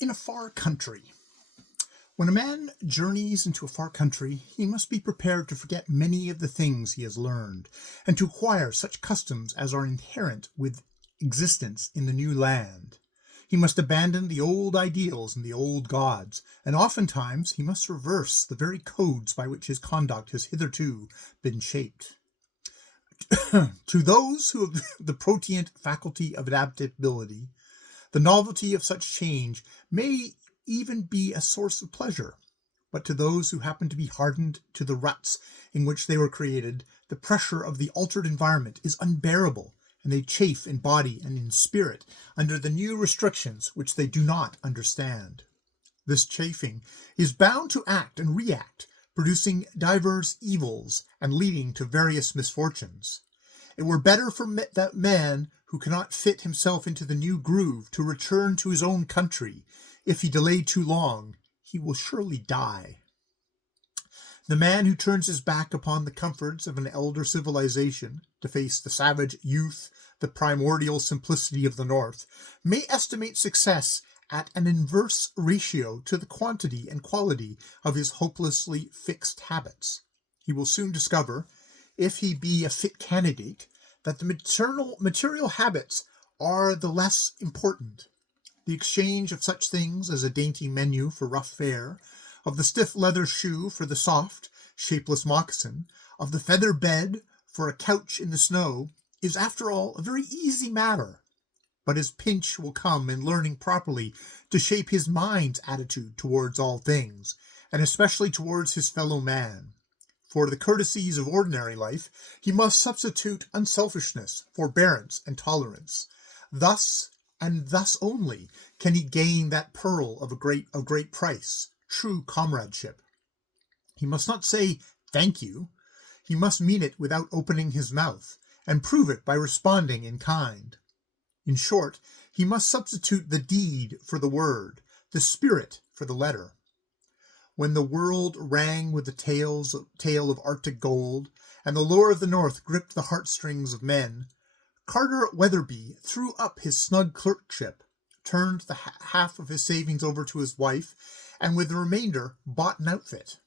In a far country. When a man journeys into a far country, he must be prepared to forget many of the things he has learned, and to acquire such customs as are inherent with existence in the new land. He must abandon the old ideals and the old gods, and oftentimes he must reverse the very codes by which his conduct has hitherto been shaped. To those who have the protean faculty of adaptability, the novelty of such change may even be a source of pleasure, but to those who happen to be hardened to the ruts in which they were created, the pressure of the altered environment is unbearable, and they chafe in body and in spirit under the new restrictions which they do not understand. This chafing is bound to act and react, producing divers evils and leading to various misfortunes. It were better for that man who cannot fit himself into the new groove to return to his own country. If he delay too long, he will surely die. The man who turns his back upon the comforts of an elder civilization to face the savage youth, the primordial simplicity of the North, may estimate success at an inverse ratio to the quantity and quality of his hopelessly fixed habits. He will soon discover, if he be a fit candidate, that the material habits are the less important. The exchange of such things as a dainty menu for rough fare, of the stiff leather shoe for the soft, shapeless moccasin, of the feather bed for a couch in the snow, is after all a very easy matter. But his pinch will come in learning properly to shape his mind's attitude towards all things, and especially towards his fellow man. For the courtesies of ordinary life, he must substitute unselfishness, forbearance, and tolerance. Thus, and thus only, can he gain that pearl of great price, true comradeship. He must not say, "Thank you." He must mean it without opening his mouth, and prove it by responding in kind. In short, he must substitute the deed for the word, the spirit for the letter. When the world rang with the tale of Arctic gold, and the lure of the North gripped the heartstrings of men, Carter Weatherby threw up his snug clerkship, turned the half of his savings over to his wife, and with the remainder bought an outfit.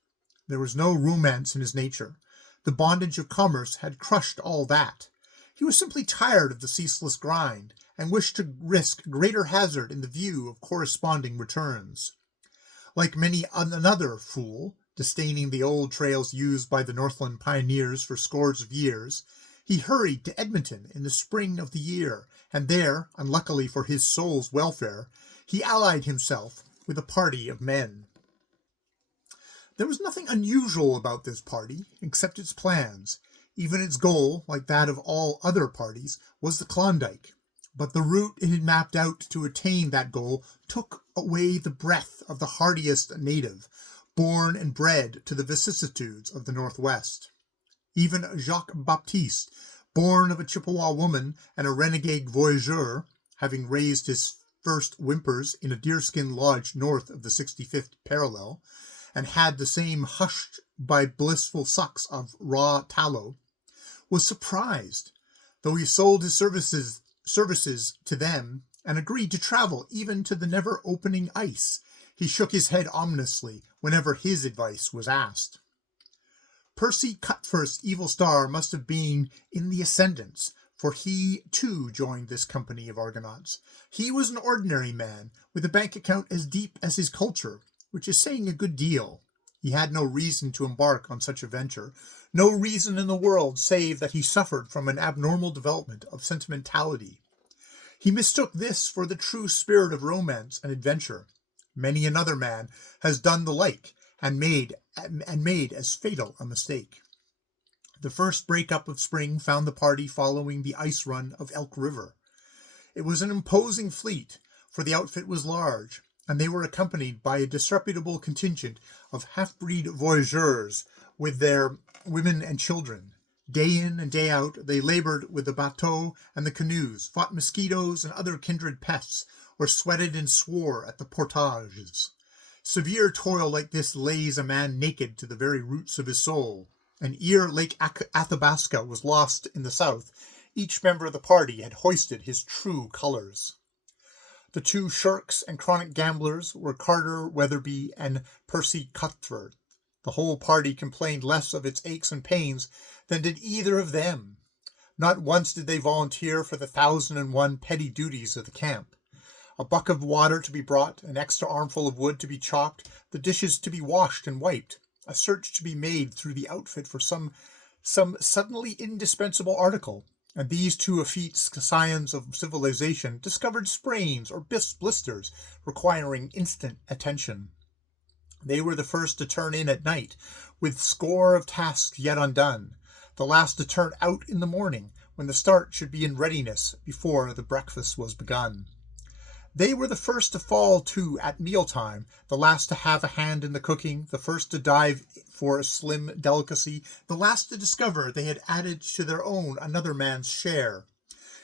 There was no romance in his nature. The bondage of commerce had crushed all that. He was simply tired of the ceaseless grind, and wished to risk greater hazard in the view of corresponding returns. Like many another fool, disdaining the old trails used by the Northland pioneers for scores of years, he hurried to Edmonton in the spring of the year, and there, unluckily for his soul's welfare, he allied himself with a party of men. There was nothing unusual about this party, except its plans. Even its goal, like that of all other parties, was the Klondike. But the route it had mapped out to attain that goal took away the breath of the hardiest native, born and bred to the vicissitudes of the Northwest. Even Jacques Baptiste, born of a Chippewa woman and a renegade voyageur, having raised his first whimpers in a deerskin lodge north of the 65th parallel, and had the same hushed by blissful sucks of raw tallow, was surprised, though he sold his services to them and agreed to travel even to the never-opening ice. He shook his head ominously whenever his advice was asked. Percy Cutfirst's evil star must have been in the ascendant, for he, too, joined this company of Argonauts. He was an ordinary man, with a bank account as deep as his culture, which is saying a good deal. He had no reason to embark on such a venture, no reason in the world save that he suffered from an abnormal development of sentimentality. He mistook this for the true spirit of romance and adventure. Many another man has done the like, and made as fatal a mistake. The first break-up of spring found the party following the ice run of Elk River. It was an imposing fleet, for the outfit was large, and they were accompanied by a disreputable contingent of half-breed voyageurs with their women and children. Day in and day out, they labored with the bateaux and the canoes, fought mosquitoes and other kindred pests, or sweated and swore at the portages. Severe toil like this lays a man naked to the very roots of his soul, and ere Lake Athabasca was lost in the south, each member of the party had hoisted his true colors. The two shirks and chronic gamblers were Carter Weatherby and Percy Cuthbert. The whole party complained less of its aches and pains than did either of them. Not once did they volunteer for the 1,001 petty duties of the camp. A buck of water to be brought, an extra armful of wood to be chopped, the dishes to be washed and wiped, a search to be made through the outfit for some suddenly indispensable article, and these two effete scions of civilization discovered sprains or blisters requiring instant attention. They were the first to turn in at night, with score of tasks yet undone, the last to turn out in the morning, when the start should be in readiness before the breakfast was begun. They were the first to fall to at mealtime, the last to have a hand in the cooking, the first to dive for a slim delicacy, the last to discover they had added to their own another man's share.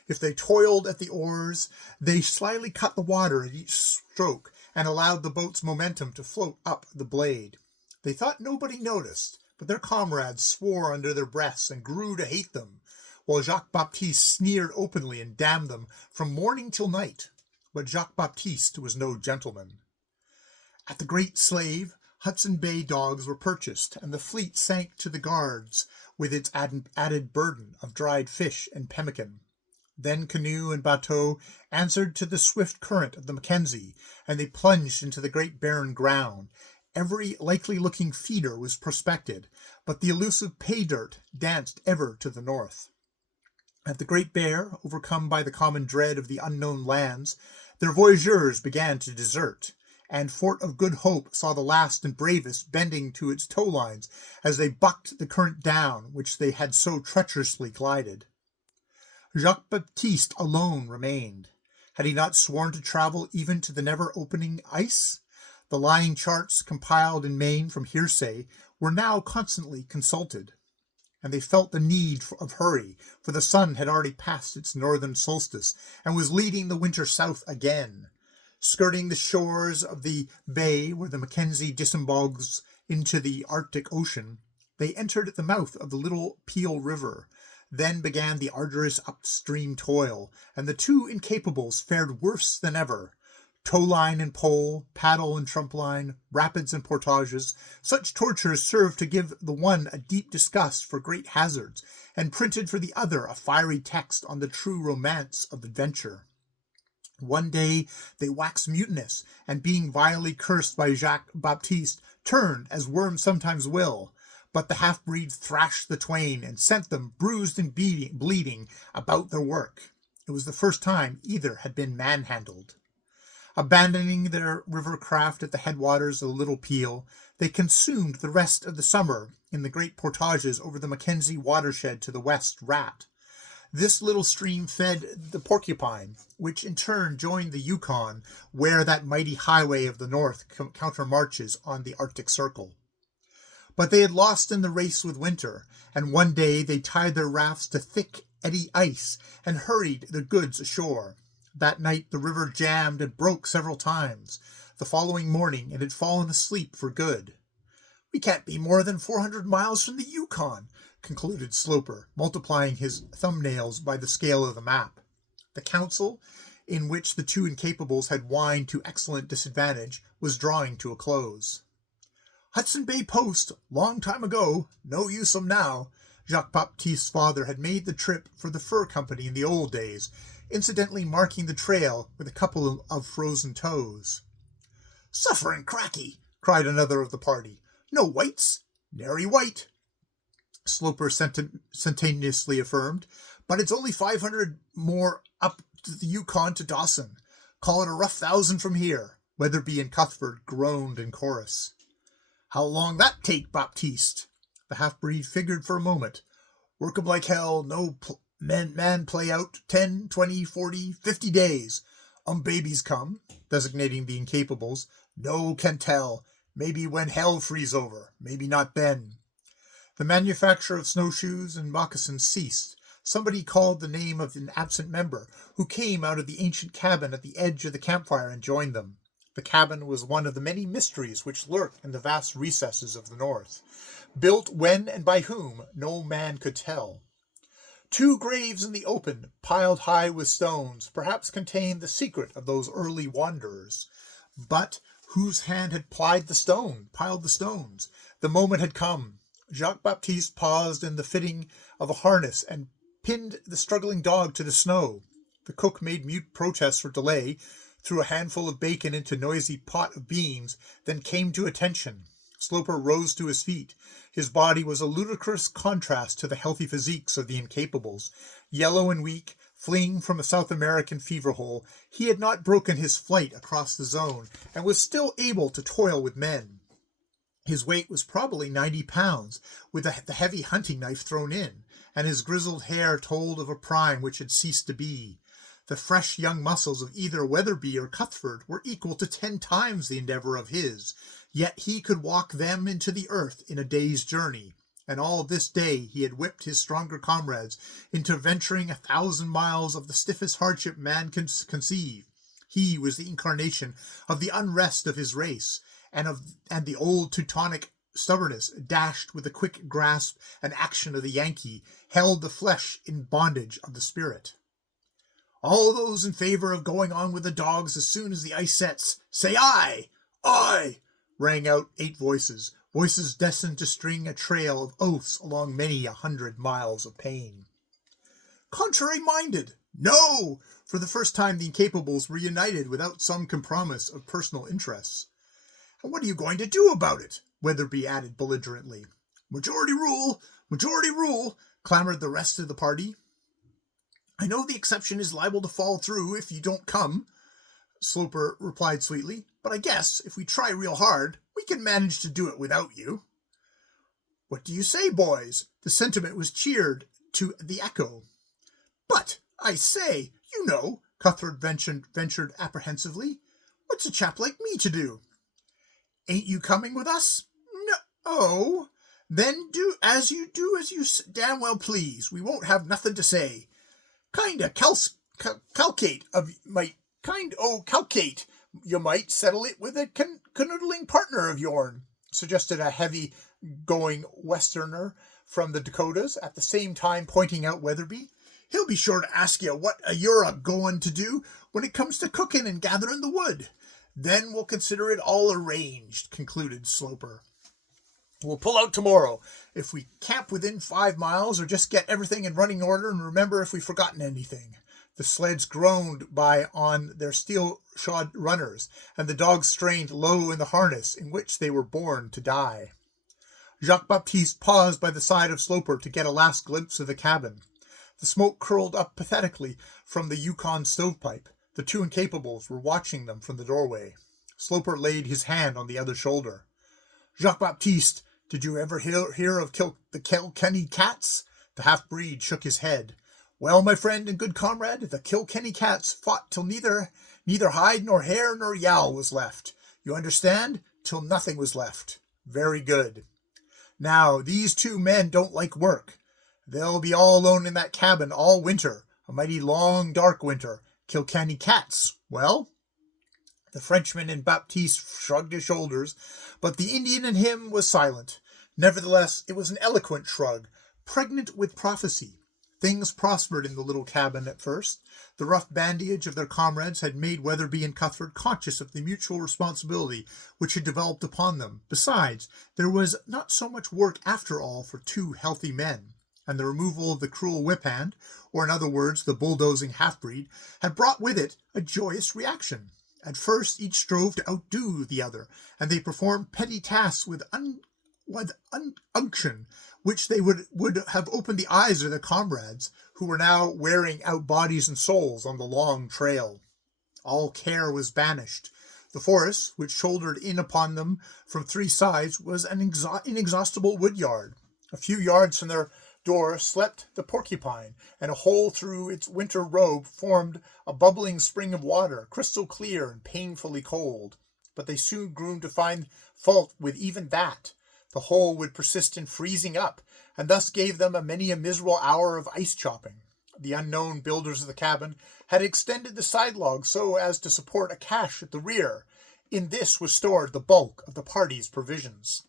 If they toiled at the oars, they slyly cut the water at each stroke and allowed the boat's momentum to float up the blade. They thought nobody noticed, but their comrades swore under their breaths and grew to hate them, while Jacques-Baptiste sneered openly and damned them from morning till night. But Jacques-Baptiste was no gentleman. At the Great Slave, Hudson Bay dogs were purchased, and the fleet sank to the guards with its added burden of dried fish and pemmican. Then canoe and bateau answered to the swift current of the Mackenzie, and they plunged into the great barren ground. Every likely-looking feeder was prospected, but the elusive pay-dirt danced ever to the north. At the Great Bear, overcome by the common dread of the unknown lands, their voyageurs began to desert, and Fort of Good Hope saw the last and bravest bending to its tow-lines as they bucked the current down which they had so treacherously glided. Jacques-Baptiste alone remained. Had he not sworn to travel even to the never-opening ice? The lying charts, compiled in Maine from hearsay, were now constantly consulted, and they felt the need of hurry, for the sun had already passed its northern solstice and was leading the winter south again. Skirting the shores of the bay where the Mackenzie disembogues into the Arctic Ocean, they entered the mouth of the Little Peel River. Then began the arduous upstream toil, and the two incapables fared worse than ever. Tow-line and pole, paddle and trump-line, rapids and portages, such tortures served to give the one a deep disgust for great hazards, and printed for the other a fiery text on the true romance of adventure. One day they waxed mutinous, and being vilely cursed by Jacques-Baptiste, turned, as worms sometimes will, but the half-breed thrashed the twain, and sent them, bruised and bleeding, about their work. It was the first time either had been manhandled. Abandoning their river craft at the headwaters of the Little Peel, they consumed the rest of the summer in the great portages over the Mackenzie watershed to the west Rat. This little stream fed the Porcupine, which in turn joined the Yukon, where that mighty highway of the north countermarches on the Arctic Circle. But they had lost in the race with winter, and one day they tied their rafts to thick, eddy ice and hurried their goods ashore. That night the river jammed and broke several times. The following morning it had fallen asleep for good. "We can't be more than 400 miles from the Yukon," concluded Sloper, multiplying his thumbnails by the scale of the map. The council, in which the two incapables had whined to excellent disadvantage, was drawing to a close. "Hudson Bay Post, long time ago, no use 'em now." Jacques-Baptiste's father had made the trip for the fur company in the old days, incidentally marking the trail with a couple of frozen toes. "Sufferin' cracky!" cried another of the party. "No whites? Nary white," Sloper sententiously affirmed, "but it's only 500 more up to the Yukon to Dawson. Call it a rough 1,000 from here." Weatherby and Cuthbert groaned in chorus. "How long that take, Baptiste?" The half-breed figured for a moment. "Work 'em like hell, no man play out 10, 20, 40, 50 days. Babies come," designating the incapables. "No can tell. Maybe when hell freeze over. Maybe not then." The manufacture of snowshoes and moccasins ceased. Somebody called the name of an absent member, who came out of the ancient cabin at the edge of the campfire and joined them. The cabin was one of the many mysteries which lurk in the vast recesses of the north. Built when and by whom, no man could tell. 2 graves in the open, piled high with stones, perhaps contained the secret of those early wanderers. But whose hand had piled the stones? The moment had come. Jacques-Baptiste paused in the fitting of a harness and pinned the struggling dog to the snow. The cook made mute protests for delay, threw a handful of bacon into a noisy pot of beans, then came to attention. Sloper rose to his feet. His body was a ludicrous contrast to the healthy physiques of the incapables. Yellow and weak, fleeing from a South American fever hole, he had not broken his flight across the zone, and was still able to toil with men. His weight was probably 90 pounds, with the heavy hunting knife thrown in, and his grizzled hair told of a prime which had ceased to be. The fresh young muscles of either Weatherby or Cuthbert were equal to 10 times the endeavour of his, yet he could walk them into the earth in a day's journey, and all this day he had whipped his stronger comrades into venturing 1,000 miles of the stiffest hardship man can conceive. He was the incarnation of the unrest of his race, and the old Teutonic stubbornness, dashed with the quick grasp and action of the Yankee, held the flesh in bondage of the spirit. All those in favor of going on with the dogs as soon as the ice sets, say aye! Aye! Rang out 8 voices destined to string a trail of oaths along many 100 miles of pain. Contrary-minded! No! For the first time the incapables were united without some compromise of personal interests. And what are you going to do about it? Weatherby added belligerently. Majority rule! Majority rule! Clamored the rest of the party. I know the exception is liable to fall through if you don't come, Sloper replied sweetly, but I guess if we try real hard, we can manage to do it without you. What do you say, boys? The sentiment was cheered to the echo. But, I say, you know, Cuthbert ventured apprehensively, what's a chap like me to do? Ain't you coming with us? No. Oh, then do as you damn well please. We won't have nothing to say. Calcate, you might settle it with a canoodling partner of yourn, suggested a heavy-going Westerner from the Dakotas, at the same time pointing out Weatherby. He'll be sure to ask you what you're a-goin' to do when it comes to cooking and gathering the wood. Then we'll consider it all arranged, concluded Sloper. We'll pull out tomorrow. If we camp within 5 miles, or just get everything in running order and remember if we've forgotten anything. The sleds groaned by on their steel-shod runners, and the dogs strained low in the harness in which they were born to die. Jacques-Baptiste paused by the side of Sloper to get a last glimpse of the cabin. The smoke curled up pathetically from the Yukon stovepipe. The 2 incapables were watching them from the doorway. Sloper laid his hand on the other's shoulder. Jacques-Baptiste, did you ever hear of the Kilkenny cats? The half-breed shook his head. Well, my friend and good comrade, the Kilkenny cats fought till neither hide nor hair nor yowl was left. You understand? Till nothing was left. Very good. Now, these 2 men don't like work. They'll be all alone in that cabin all winter, a mighty long, dark winter. Kilkenny cats. Well? The Frenchman and Baptiste shrugged his shoulders, but the Indian in him was silent. Nevertheless, it was an eloquent shrug, pregnant with prophecy. Things prospered in the little cabin at first. The rough bandage of their comrades had made Weatherby and Cuthbert conscious of the mutual responsibility which had developed upon them. Besides, there was not so much work after all for 2 healthy men, and the removal of the cruel whip-hand, or in other words, the bulldozing half-breed, had brought with it a joyous reaction. At first each strove to outdo the other, and they performed petty tasks with unction, which they would have opened the eyes of their comrades, who were now wearing out bodies and souls on the long trail. All care was banished. The forest, which shouldered in upon them from 3 sides, was an inexhaustible wood-yard. A few yards from their door slept the porcupine, and a hole through its winter robe formed a bubbling spring of water, crystal clear and painfully cold. But they soon grew to find fault with even that. The hole would persist in freezing up, and thus gave them many a miserable hour of ice chopping. The unknown builders of the cabin had extended the side log so as to support a cache at the rear. In this was stored the bulk of the party's provisions.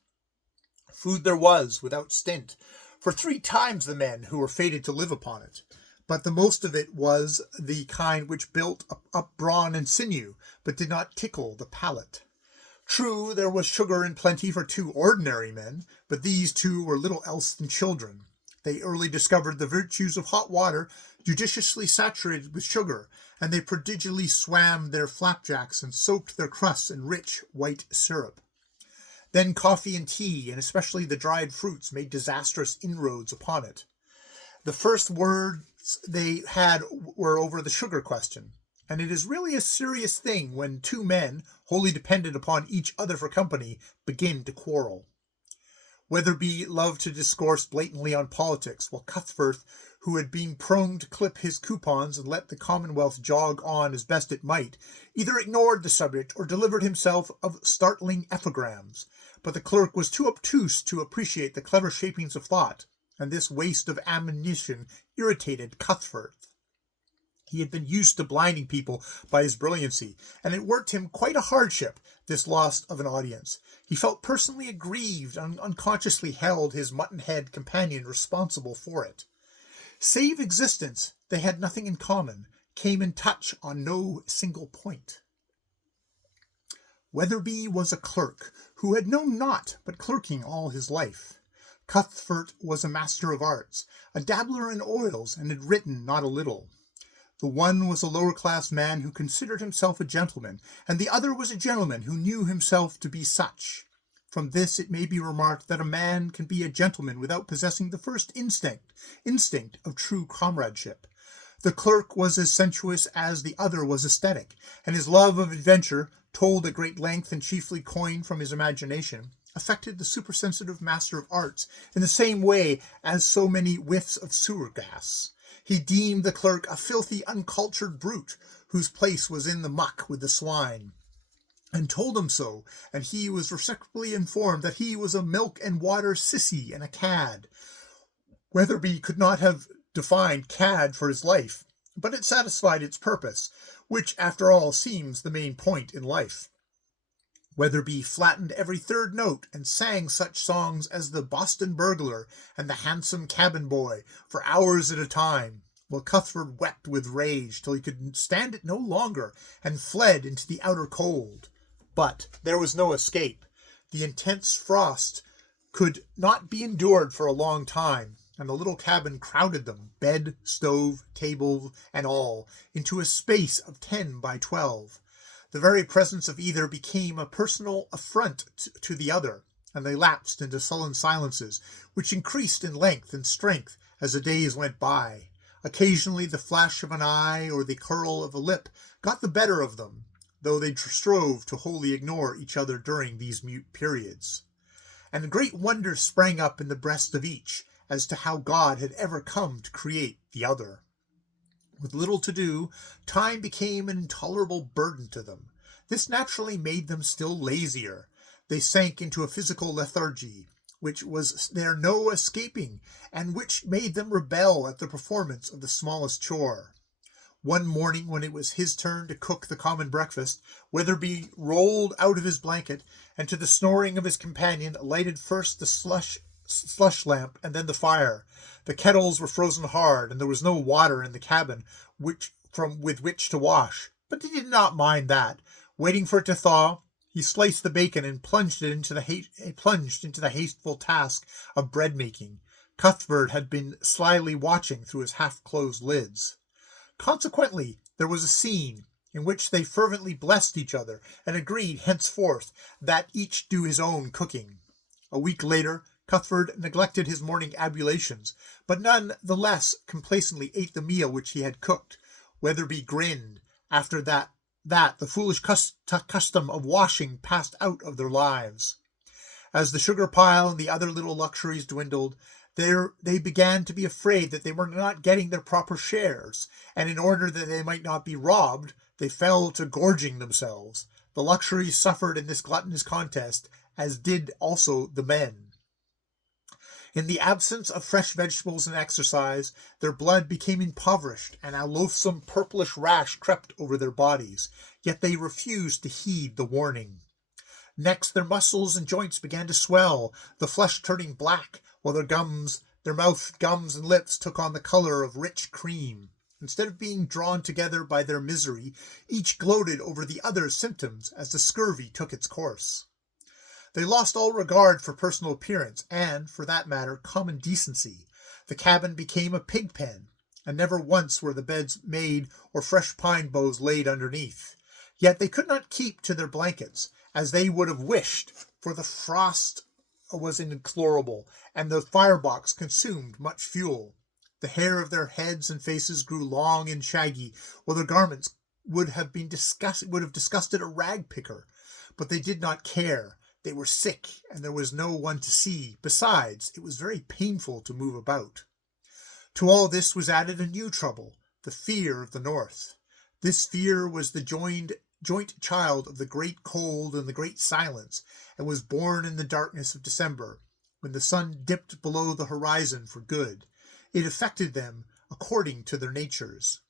Food there was, without stint, for 3 times the men who were fated to live upon it. But the most of it was the kind which built up brawn and sinew, but did not tickle the palate. True, there was sugar in plenty for 2 ordinary men, but these 2 were little else than children. They early discovered the virtues of hot water, judiciously saturated with sugar, and they prodigally swam their flapjacks and soaked their crusts in rich white syrup. Then coffee and tea, and especially the dried fruits, made disastrous inroads upon it. The first words they had were over the sugar question, and it is really a serious thing when 2 men, wholly dependent upon each other for company, begin to quarrel. Weatherby loved to discourse blatantly on politics, while Cuthbert, who had been prone to clip his coupons and let the Commonwealth jog on as best it might, either ignored the subject or delivered himself of startling epigrams. But the clerk was too obtuse to appreciate the clever shapings of thought, and this waste of ammunition irritated Cuthbert. He had been used to blinding people by his brilliancy, and it worked him quite a hardship, this loss of an audience. He felt personally aggrieved and unconsciously held his mutton-head companion responsible for it. Save existence, they had nothing in common, came in touch on no single point. Weatherby was a clerk, who had known naught but clerking all his life. Cuthbert was a master of arts, a dabbler in oils, and had written not a little. The one was a lower-class man who considered himself a gentleman, and the other was a gentleman who knew himself to be such. From this it may be remarked that a man can be a gentleman without possessing the first instinct of true comradeship. The clerk was as sensuous as the other was aesthetic, and his love of adventure, told at great length and chiefly coined from his imagination, affected the supersensitive master of arts in the same way as so many whiffs of sewer gas. He deemed the clerk a filthy, uncultured brute, whose place was in the muck with the swine, and told him so, and he was respectfully informed that he was a milk-and-water sissy and a cad. Weatherby could not have defined cad for his life, but it satisfied its purpose, which, after all, seems the main point in life. Weatherby flattened every 3rd note and sang such songs as the Boston Burglar and the Handsome Cabin Boy for hours at a time, while Cuthbert wept with rage till he could stand it no longer and fled into the outer cold. But there was no escape. The intense frost could not be endured for a long time, and the little cabin crowded them, bed, stove, table, and all, into a space of 10 by 12. The very presence of either became a personal affront to the other, and they lapsed into sullen silences, which increased in length and strength as the days went by. Occasionally the flash of an eye or the curl of a lip got the better of them, though they strove to wholly ignore each other during these mute periods. And a great wonder sprang up in the breast of each as to how God had ever come to create the other. With little to do, time became an intolerable burden to them. This naturally made them still lazier. They sank into a physical lethargy, which was there no escaping, and which made them rebel at the performance of the smallest chore. One morning, when it was his turn to cook the common breakfast, Weatherby rolled out of his blanket, and to the snoring of his companion lighted first the slush lamp and then the fire. The kettles were frozen hard, and there was no water in the cabin with which to wash, but he did not mind that. Waiting for it to thaw, he sliced the bacon and plunged into the hasteful task of bread making. Cuthbert had been slyly watching through his half-closed lids. Consequently, there was a scene in which they fervently blessed each other and agreed henceforth that each do his own cooking. A week later, Cuthbert neglected his morning ablutions, but none the less complacently ate the meal which he had cooked. Weatherby grinned. After that the foolish custom of washing passed out of their lives. As the sugar pile and the other little luxuries dwindled, they began to be afraid that they were not getting their proper shares, and in order that they might not be robbed, they fell to gorging themselves. The luxuries suffered in this gluttonous contest, as did also the men. In the absence of fresh vegetables and exercise, their blood became impoverished, and a loathsome purplish rash crept over their bodies, yet they refused to heed the warning. Next, their muscles and joints began to swell, the flesh turning black, while their Their mouth, gums, and lips took on the color of rich cream. Instead of being drawn together by their misery, each gloated over the other's symptoms as the scurvy took its course. They lost all regard for personal appearance and, for that matter, common decency. The cabin became a pig pen, and never once were the beds made or fresh pine boughs laid underneath. Yet they could not keep to their blankets, as they would have wished, for the frost was inexorable, and the firebox consumed much fuel. The hair of their heads and faces grew long and shaggy, while their garments would have disgusted a rag picker. But they did not care. They were sick, and there was no one to see. Besides, it was very painful to move about. To all this was added a new trouble, the fear of the north. This fear was the joint child of the great cold and the great silence, and was born in the darkness of December, when the sun dipped below the horizon for good. It affected them according to their natures.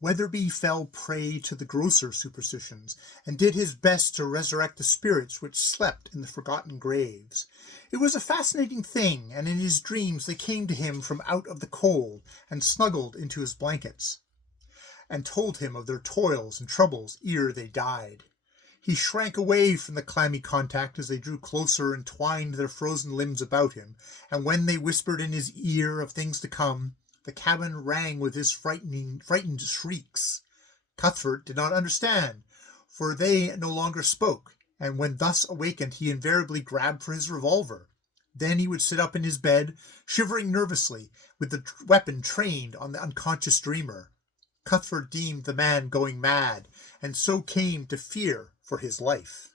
Weatherby fell prey to the grosser superstitions, and did his best to resurrect the spirits which slept in the forgotten graves. It was a fascinating thing, and in his dreams they came to him from out of the cold, and snuggled into his blankets, and told him of their toils and troubles ere they died. He shrank away from the clammy contact as they drew closer and twined their frozen limbs about him, and when they whispered in his ear of things to come, the cabin rang with his frightened shrieks. Cuthbert did not understand, for they no longer spoke, and when thus awakened he invariably grabbed for his revolver. Then he would sit up in his bed, shivering nervously, with the weapon trained on the unconscious dreamer. Cuthbert deemed the man going mad, and so came to fear for his life.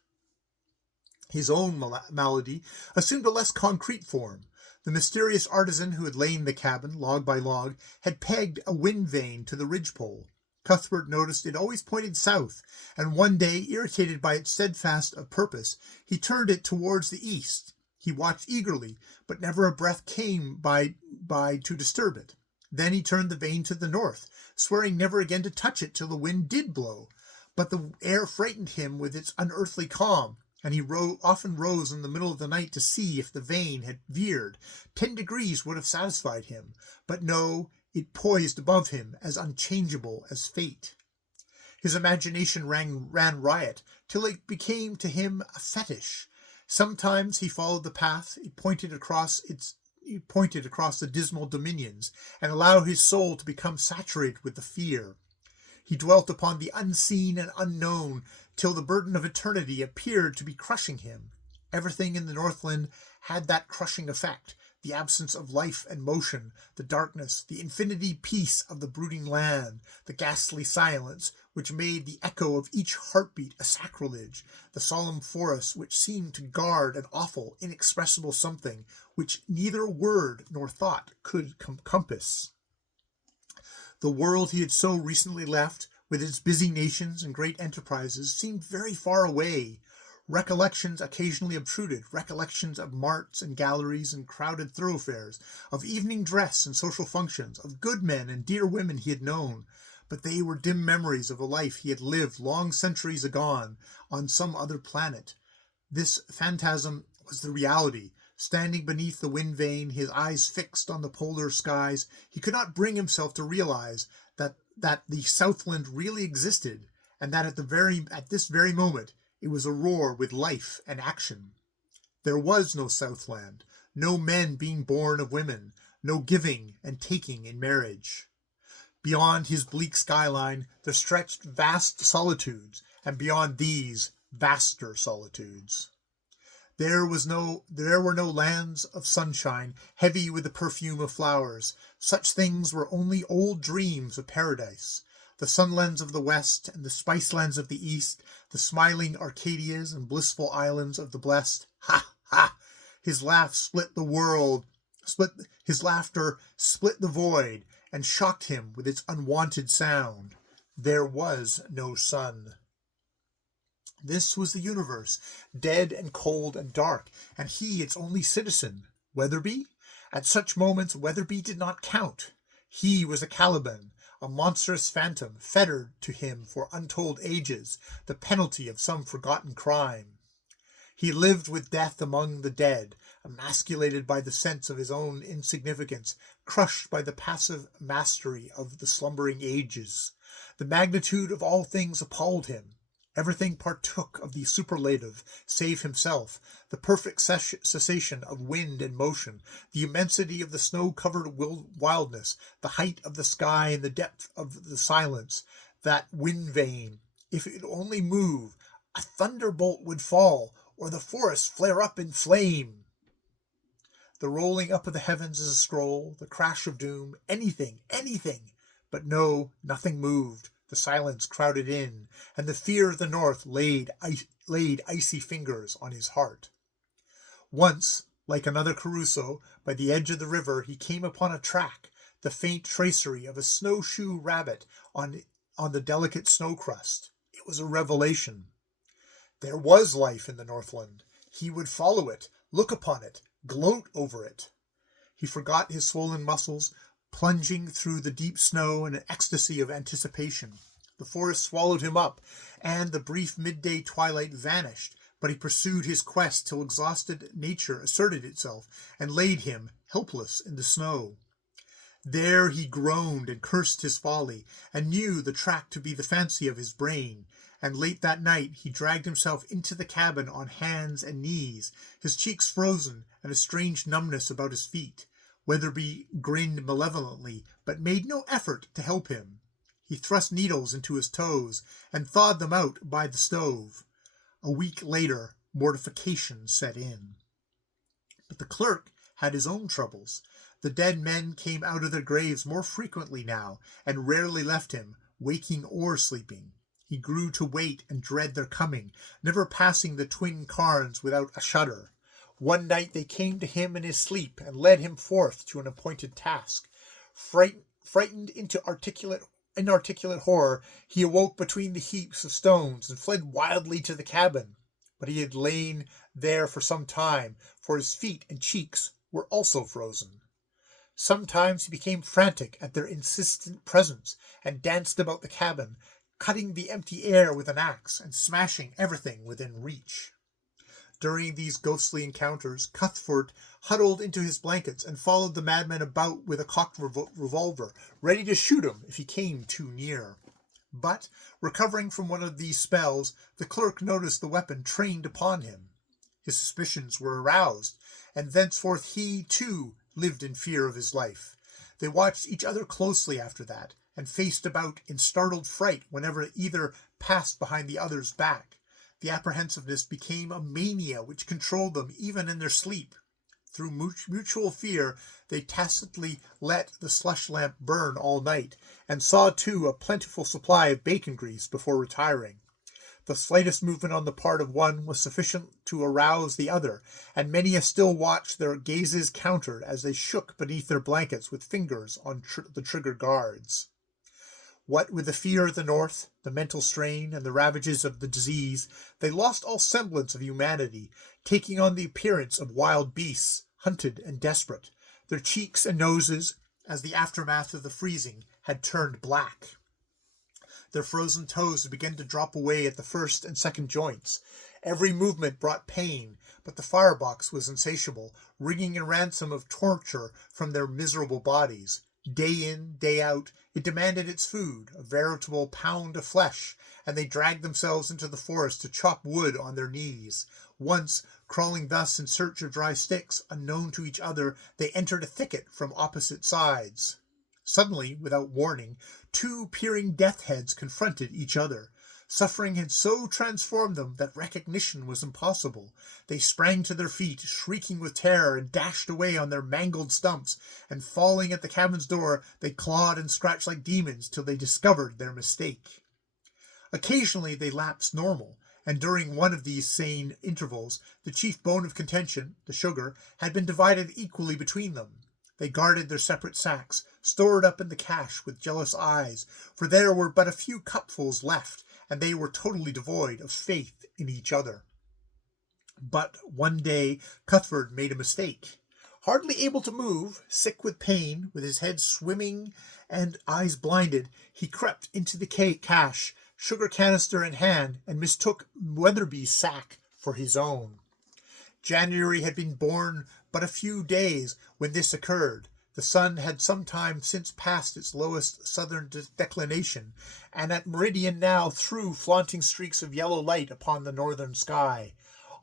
His own malady assumed a less concrete form. The mysterious artisan who had lain the cabin, log by log, had pegged a wind vane to the ridgepole. Cuthbert noticed it always pointed south, and one day, irritated by its steadfast purpose, he turned it towards the east. He watched eagerly, but never a breath came by to disturb it. Then he turned the vane to the north, swearing never again to touch it till the wind did blow. But the air frightened him with its unearthly calm, and he often rose in the middle of the night to see if the vane had veered. 10 degrees would have satisfied him, but no, it poised above him as unchangeable as fate. His imagination ran riot, till it became to him a fetish. Sometimes he followed the path, it pointed across the dismal dominions, and allowed his soul to become saturated with the fear. He dwelt upon the unseen and unknown, till the burden of eternity appeared to be crushing him. Everything in the Northland had that crushing effect, the absence of life and motion, the darkness, the infinity peace of the brooding land, the ghastly silence which made the echo of each heartbeat a sacrilege, the solemn forest which seemed to guard an awful, inexpressible something which neither word nor thought could compass. The world he had so recently left, with its busy nations and great enterprises, seemed very far away. Recollections occasionally obtruded, recollections of marts and galleries and crowded thoroughfares, of evening dress and social functions, of good men and dear women he had known. But they were dim memories of a life he had lived long centuries agone on some other planet. This phantasm was the reality. Standing beneath the wind vane, his eyes fixed on the polar skies, he could not bring himself to realize that the Southland really existed, and that at this very moment it was aroar with life and action. There was no Southland, no men being born of women, no giving and taking in marriage. Beyond his bleak skyline there stretched vast solitudes, and beyond these vaster solitudes. There were no lands of sunshine, heavy with the perfume of flowers. Such things were only old dreams of paradise. The sunlands of the west and the spicelands of the east, the smiling Arcadias and blissful islands of the blessed. Ha, ha! His laugh his laughter split the void, and shocked him with its unwonted sound. There was no sun. This was the universe, dead and cold and dark, and he its only citizen. Weatherby? At such moments Weatherby did not count. He was a Caliban, a monstrous phantom, fettered to him for untold ages, the penalty of some forgotten crime. He lived with death among the dead, emasculated by the sense of his own insignificance, crushed by the passive mastery of the slumbering ages. The magnitude of all things appalled him. Everything partook of the superlative, save himself, the perfect cessation of wind and motion, the immensity of the snow-covered wildness, the height of the sky and the depth of the silence. That wind vane, if it only move, a thunderbolt would fall, or the forest flare up in flame. The rolling up of the heavens is a scroll, the crash of doom, anything. But no, nothing moved. The silence crowded in, and the fear of the north laid icy fingers on his heart. Once, like another Crusoe, by the edge of the river he came upon a track, the faint tracery of a snowshoe rabbit on the delicate snow crust. It was a revelation. There was life in the Northland. He would follow it, look upon it, gloat over it. He forgot his swollen muscles, plunging through the deep snow in an ecstasy of anticipation. The forest swallowed him up, and the brief midday twilight vanished, but he pursued his quest till exhausted nature asserted itself and laid him helpless in the snow. There he groaned and cursed his folly, and knew the track to be the fancy of his brain. And late that night he dragged himself into the cabin on hands and knees, his cheeks frozen and a strange numbness about his feet. Weatherby grinned malevolently, but made no effort to help him. He thrust needles into his toes and thawed them out by the stove. A week later, mortification set in. But the clerk had his own troubles. The dead men came out of their graves more frequently now, and rarely left him, waking or sleeping. He grew to wait and dread their coming, never passing the twin cairns without a shudder. One night they came to him in his sleep and led him forth to an appointed task. Frightened into inarticulate horror, he awoke between the heaps of stones and fled wildly to the cabin. But he had lain there for some time, for his feet and cheeks were also frozen. Sometimes he became frantic at their insistent presence and danced about the cabin, cutting the empty air with an axe and smashing everything within reach. During these ghostly encounters, Cuthbert huddled into his blankets and followed the madman about with a cocked revolver, ready to shoot him if he came too near. But, recovering from one of these spells, the clerk noticed the weapon trained upon him. His suspicions were aroused, and thenceforth he, too, lived in fear of his life. They watched each other closely after that, and faced about in startled fright whenever either passed behind the other's back. The apprehensiveness became a mania which controlled them even in their sleep. Through mutual fear, they tacitly let the slush lamp burn all night, and saw too a plentiful supply of bacon grease before retiring. The slightest movement on the part of one was sufficient to arouse the other, and many a still watch their gazes countered as they shook beneath their blankets with fingers on the trigger guards. What with the fear of the north, the mental strain, and the ravages of the disease, they lost all semblance of humanity, taking on the appearance of wild beasts, hunted and desperate. Their cheeks and noses, as the aftermath of the freezing, had turned black. Their frozen toes began to drop away at the first and second joints. Every movement brought pain, but the firebox was insatiable, wringing a ransom of torture from their miserable bodies. Day in, day out, it demanded its food, a veritable pound of flesh, and they dragged themselves into the forest to chop wood on their knees. Once, crawling thus in search of dry sticks, unknown to each other, they entered a thicket from opposite sides. Suddenly, without warning, two peering death heads confronted each other. Suffering had so transformed them that recognition was impossible. They sprang to their feet, shrieking with terror, and dashed away on their mangled stumps, and falling at the cabin's door, they clawed and scratched like demons till they discovered their mistake. Occasionally they lapsed normal, and during one of these sane intervals, the chief bone of contention, the sugar, had been divided equally between them. They guarded their separate sacks, stored up in the cache with jealous eyes, for there were but a few cupfuls left, and they were totally devoid of faith in each other. But one day Cuthbert made a mistake. Hardly able to move, sick with pain, with his head swimming and eyes blinded, he crept into the cache, sugar canister in hand, and mistook Weatherby's sack for his own. January had been born but a few days when this occurred. The sun had some time since passed its lowest southern declination, and at meridian now threw flaunting streaks of yellow light upon the northern sky.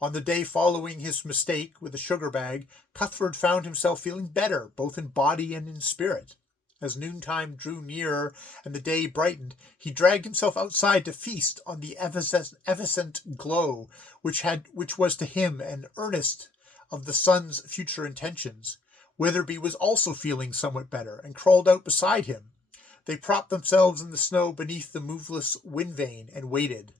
On the day following his mistake with the sugar bag, Cuthbert found himself feeling better, both in body and in spirit. As noontime drew nearer and the day brightened, he dragged himself outside to feast on the evanescent glow, which was to him an earnest of the sun's future intentions. Weatherby was also feeling somewhat better, and crawled out beside him. They propped themselves in the snow beneath the moveless wind vane and waited.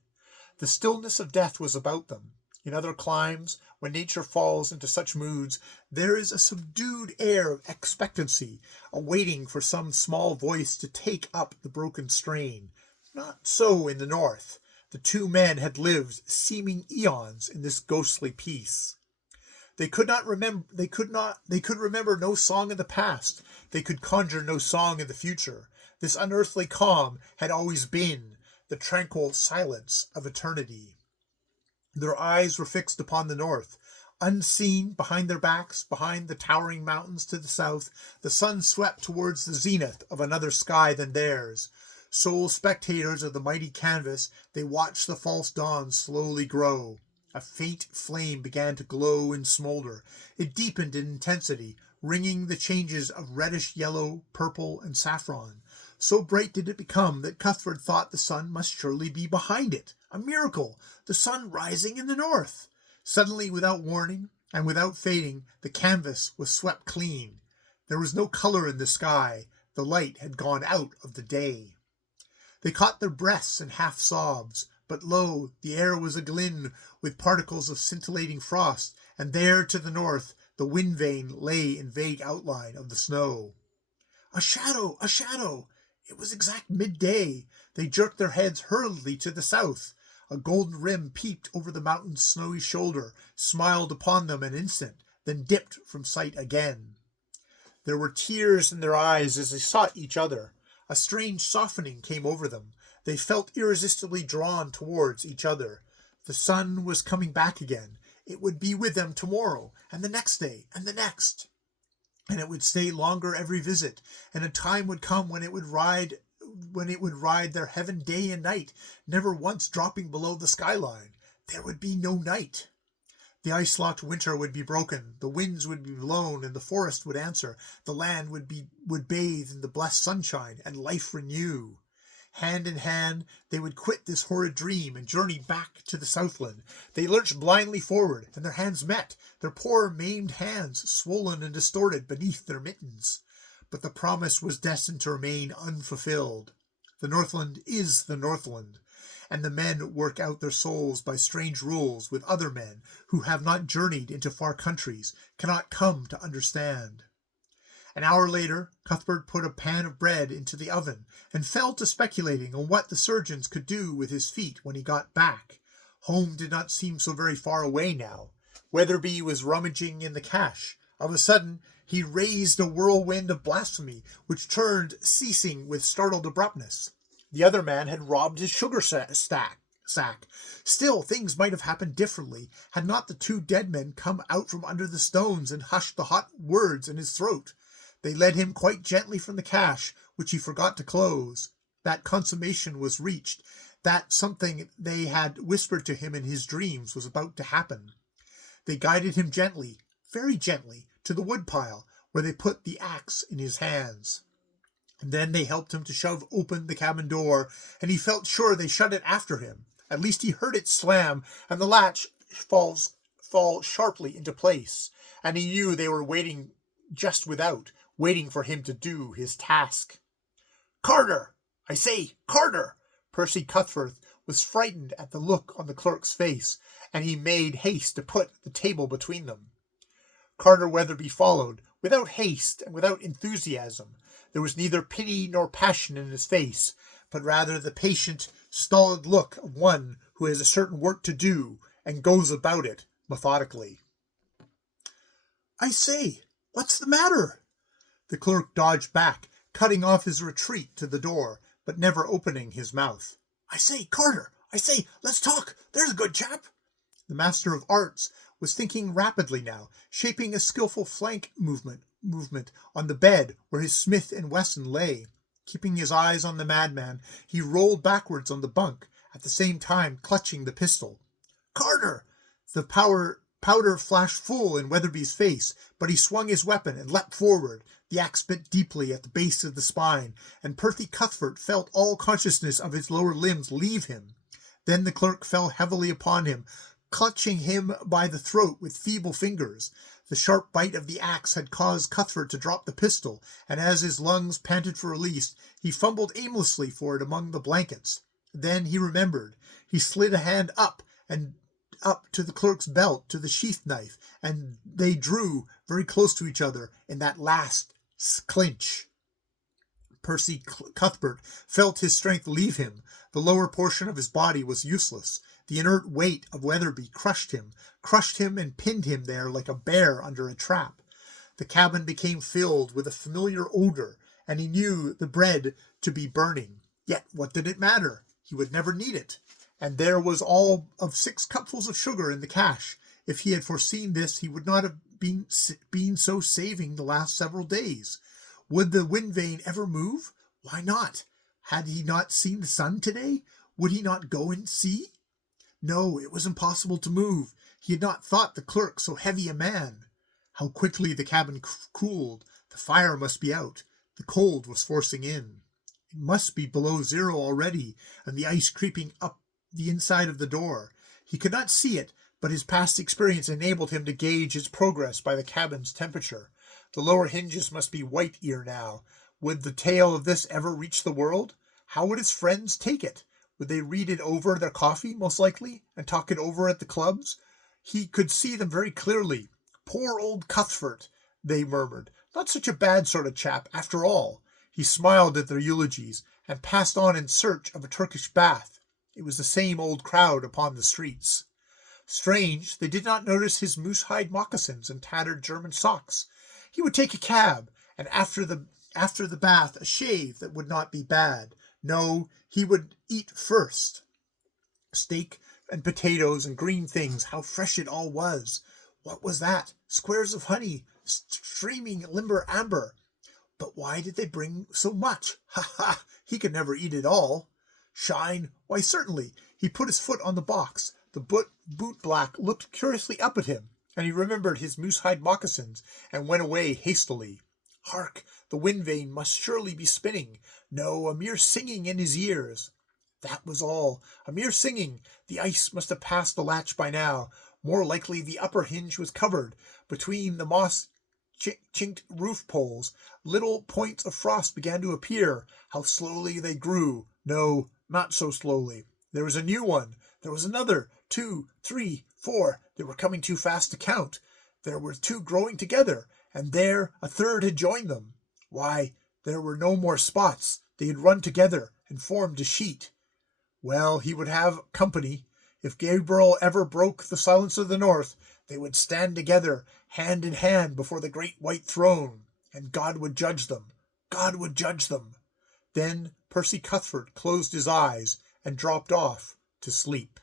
The stillness of death was about them. In other climes, when nature falls into such moods, there is a subdued air of expectancy, a waiting for some small voice to take up the broken strain. Not so in the north. The two men had lived seeming eons in this ghostly peace. They could remember no song of the past. They could conjure no song of the future. This unearthly calm had always been the tranquil silence of eternity. Their eyes were fixed upon the north. Unseen behind their backs, behind the towering mountains to the south, the sun swept towards the zenith of another sky than theirs. Sole spectators of the mighty canvas, they watched the false dawn slowly grow. A faint flame began to glow and smolder. It deepened in intensity, ringing the changes of reddish yellow, purple, and saffron. So bright did it become that Cuthbert thought the sun must surely be behind it. A miracle! The sun rising in the north! Suddenly, without warning, and without fading, the canvas was swept clean. There was no color in the sky. The light had gone out of the day. They caught their breaths in half sobs, but lo, the air was aglin with particles of scintillating frost, and there to the north the wind vane lay in vague outline of the snow. A shadow! A shadow! It was exact midday. They jerked their heads hurriedly to the south. A golden rim peeped over the mountain's snowy shoulder, smiled upon them an instant, then dipped from sight again. There were tears in their eyes as they sought each other. A strange softening came over them. They felt irresistibly drawn towards each other. The sun was coming back again. It would be with them tomorrow, and the next day, and the next. And it would stay longer every visit, and a time would come when it would ride their heaven day and night, never once dropping below the skyline. There would be no night. The ice-locked winter would be broken, the winds would be blown, and the forest would answer. The land would bathe in the blessed sunshine, and life renew. Hand in hand, they would quit this horrid dream and journey back to the southland. They lurched blindly forward, and their hands met, their poor maimed hands, swollen and distorted beneath their mittens. But the promise was destined to remain unfulfilled. The Northland is the Northland, and the men work out their souls by strange rules with other men who have not journeyed into far countries, cannot come to understand. An hour later, Cuthbert put a pan of bread into the oven and fell to speculating on what the surgeons could do with his feet when he got back. Home did not seem so very far away now. Weatherby was rummaging in the cache. Of a sudden, he raised a whirlwind of blasphemy, which turned ceasing with startled abruptness. The other man had robbed his sugar sack. Still, things might have happened differently had not the two dead men come out from under the stones and hushed the hot words in his throat. They led him quite gently from the cache, which he forgot to close. That consummation was reached, that something they had whispered to him in his dreams was about to happen. They guided him gently, very gently, to the woodpile, where they put the axe in his hands. And then they helped him to shove open the cabin door, and he felt sure they shut it after him. At least he heard it slam, and the latch fall sharply into place, and he knew they were waiting just without, waiting for him to do his task. "Carter! I say, Carter!" Percy Cuthbert was frightened at the look on the clerk's face, and he made haste to put the table between them. Carter Weatherby followed, without haste and without enthusiasm. There was neither pity nor passion in his face, but rather the patient, stolid look of one who has a certain work to do and goes about it methodically. "I say, what's the matter?" The clerk dodged back, cutting off his retreat to the door, but never opening his mouth. "I say, Carter, I say, let's talk. There's a good chap." The Master of Arts was thinking rapidly now, shaping a skillful flank movement on the bed where his Smith & Wesson lay. Keeping his eyes on the madman, he rolled backwards on the bunk, at the same time clutching the pistol. "Carter!" The powder flashed full in Weatherby's face, but he swung his weapon and leapt forward. The axe bit deeply at the base of the spine, and Percy Cuthbert felt all consciousness of his lower limbs leave him. Then the clerk fell heavily upon him, clutching him by the throat with feeble fingers. The sharp bite of the axe had caused Cuthbert to drop the pistol, and as his lungs panted for release, he fumbled aimlessly for it among the blankets. Then he remembered. He slid a hand up to the clerk's belt, to the sheath knife, and they drew very close to each other in that last clinch. Percy Cuthbert felt his strength leave him. The lower portion of his body was useless. The inert weight of Weatherby crushed him and pinned him there like a bear under a trap. The cabin became filled with a familiar odor, and he knew the bread to be burning. Yet what did it matter? He would never need it. And there was all of 6 cupfuls of sugar in the cache. If he had foreseen this, he would not have been so saving the last several days. Would the wind vane ever move? Why not? Had he not seen the sun today? Would he not go and see? No, it was impossible to move. He had not thought the clerk so heavy a man. How quickly the cabin cooled. The fire must be out. The cold was forcing in. It must be below 0 already, and the ice creeping up the inside of the door. He could not see it, but his past experience enabled him to gauge its progress by the cabin's temperature. The lower hinges must be white-ear now. Would the tale of this ever reach the world? How would his friends take it? Would they read it over their coffee, most likely, and talk it over at the clubs? He could see them very clearly. "Poor old Cuthbert," they murmured. "Not such a bad sort of chap, after all." He smiled at their eulogies, and passed on in search of a Turkish bath. It was the same old crowd upon the streets. Strange, they did not notice his moose-hide moccasins and tattered German socks. He would take a cab, and after the bath a shave that would not be bad. No, he would eat first. Steak and potatoes and green things, how fresh it all was. What was that? Squares of honey, streaming limber amber. But why did they bring so much? Ha ha! He could never eat it all. Shine? Why, certainly. He put his foot on the box. The boot-black looked curiously up at him, and he remembered his moose-hide moccasins, and went away hastily. Hark! The wind vane must surely be spinning. No, a mere singing in his ears. That was all. A mere singing. The ice must have passed the latch by now. More likely the upper hinge was covered. Between the moss-chinked roof poles, little points of frost began to appear. How slowly they grew. No, not so slowly. There was a new one. There was another. 2, 3, 4. They were coming too fast to count. There were 2 growing together, and there a third had joined them. Why, there were no more spots. They had run together and formed a sheet. Well, he would have company. If Gabriel ever broke the silence of the north, they would stand together, hand in hand, before the great white throne, and God would judge them. God would judge them. Then Percy Cuthbert closed his eyes and dropped off to sleep.